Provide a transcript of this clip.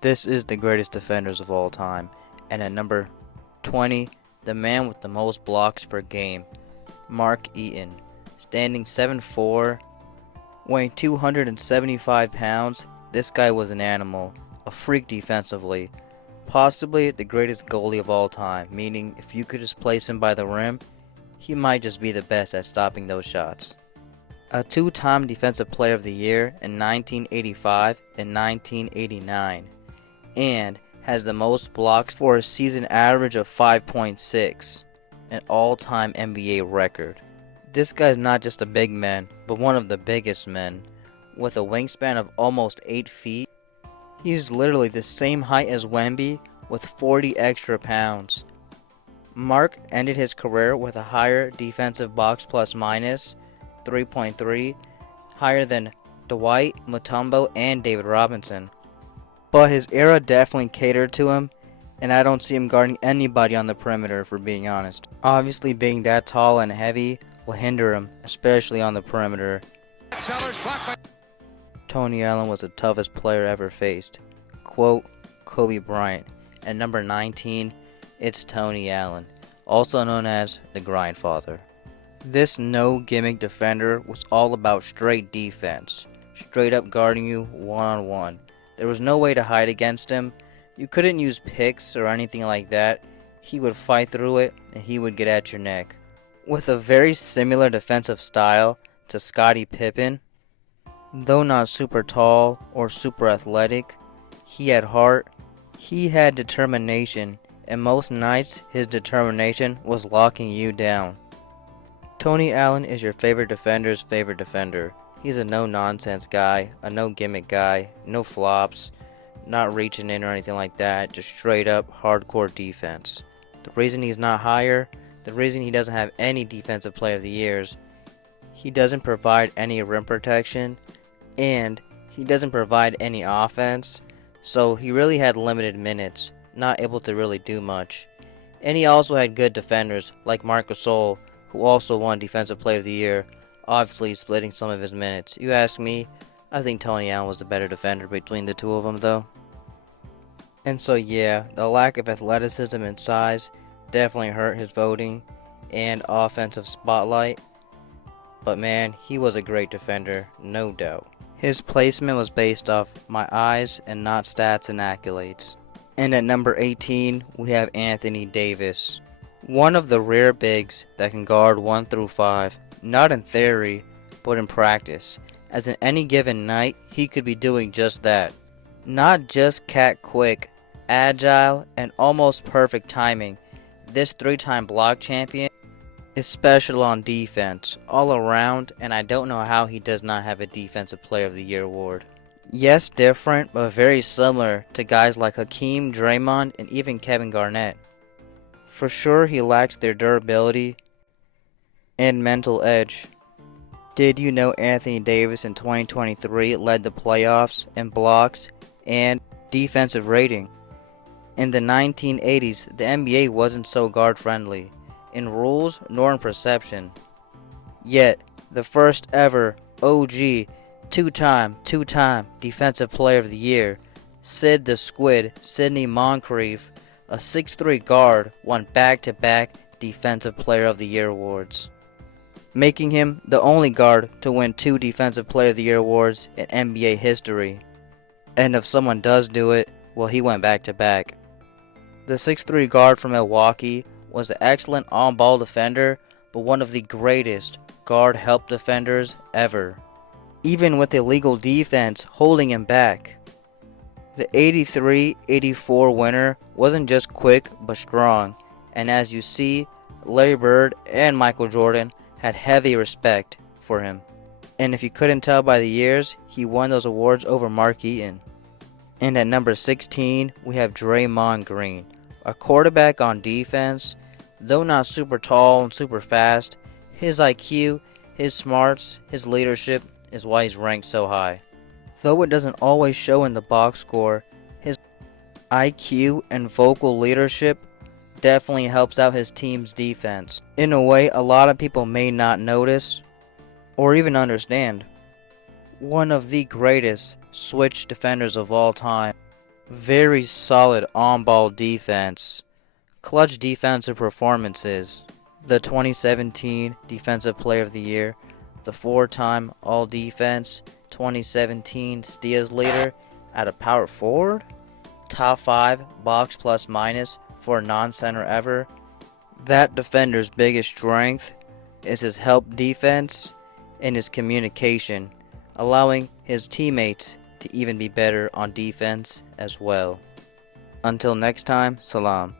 This is the greatest defenders of all time. And at number 20, the man with the most blocks per game, Mark Eaton. Standing 7'4", weighing 275 pounds, this guy was an animal, a freak defensively. Possibly the greatest goalie of all time, meaning if you could just place him by the rim, he might just be the best at stopping those shots. A two-time Defensive Player of the Year in 1985 and 1989, and has the most blocks for a season average of 5.6, an all-time NBA record. This guy's not just a big man, but one of the biggest men. With a wingspan of almost 8 feet, he's literally the same height as Wemby with 40 extra pounds. Mark ended his career with a higher defensive box plus minus, 3.3, higher than Dwight, Mutombo, and David Robinson. But his era definitely catered to him, and I don't see him guarding anybody on the perimeter, for being honest. Obviously, being that tall and heavy will hinder him, especially on the perimeter. Tony Allen was the toughest player ever faced. Quote, Kobe Bryant. At number 19, it's Tony Allen, also known as the Grindfather. This no-gimmick defender was all about straight defense, straight up guarding you one-on-one. There was no way to hide against him. You couldn't use picks or anything like that. He would fight through it, and he would get at your neck. With a very similar defensive style to Scottie Pippen, though not super tall or super athletic, he had heart, he had determination, and most nights his determination was locking you down. Tony Allen is your favorite defender's favorite defender. He's a no-nonsense guy, a no-gimmick guy, no flops, not reaching in or anything like that, just straight up hardcore defense. The reason he's not higher, the reason he doesn't have any Defensive Player of the Years, he doesn't provide any rim protection, and he doesn't provide any offense, so he really had limited minutes, not able to really do much. And he also had good defenders like Marc Gasol, who also won Defensive Player of the Year, obviously splitting some of his minutes. You ask me, I think Tony Allen was the better defender between the two of them though. And so yeah, the lack of athleticism and size definitely hurt his voting and offensive spotlight. But man, he was a great defender, no doubt. His placement was based off my eyes and not stats and accolades. And at number 18, we have Anthony Davis. One of the rare bigs that can guard 1 through 5, not in theory, but in practice, as in any given night, he could be doing just that. Not just cat quick, agile, and almost perfect timing, this 3-time block champion is special on defense, all around, and I don't know how he does not have a Defensive Player of the Year award. Yes, different, but very similar to guys like Hakeem, Draymond, and even Kevin Garnett. For sure, he lacks their durability and mental edge. Did you know Anthony Davis in 2023 led the playoffs in blocks and defensive rating? In the 1980s, the NBA wasn't so guard-friendly, in rules nor in perception. Yet, the first ever OG two-time Defensive Player of the Year, Sid the Squid, Sidney Moncrief, a 6'3" guard, won back-to-back Defensive Player of the Year awards, making him the only guard to win 2 Defensive Player of the Year awards in NBA history. And if someone does do it, well, he went back-to-back. The 6'3" guard from Milwaukee was an excellent on-ball defender, but one of the greatest guard help defenders ever, even with illegal defense holding him back. The 83-84 winner wasn't just quick but strong, and as you see, Larry Bird and Michael Jordan had heavy respect for him. And if you couldn't tell by the years, he won those awards over Mark Eaton. And at number 16, we have Draymond Green, a quarterback on defense. Though not super tall and super fast, his IQ, his smarts, his leadership is why he's ranked so high. Though it doesn't always show in the box score, his IQ and vocal leadership definitely helps out his team's defense in a way a lot of people may not notice or even understand. One of the greatest switch defenders of all time. Very solid on-ball defense. Clutch defensive performances. The 2017 Defensive Player of the Year. The 4-time All-Defense 2017 steals leader at a power forward. Top 5 box plus minus for a non-center ever. That defender's biggest strength is his help defense and his communication, allowing his teammates to even be better on defense as well. Until next time, salam.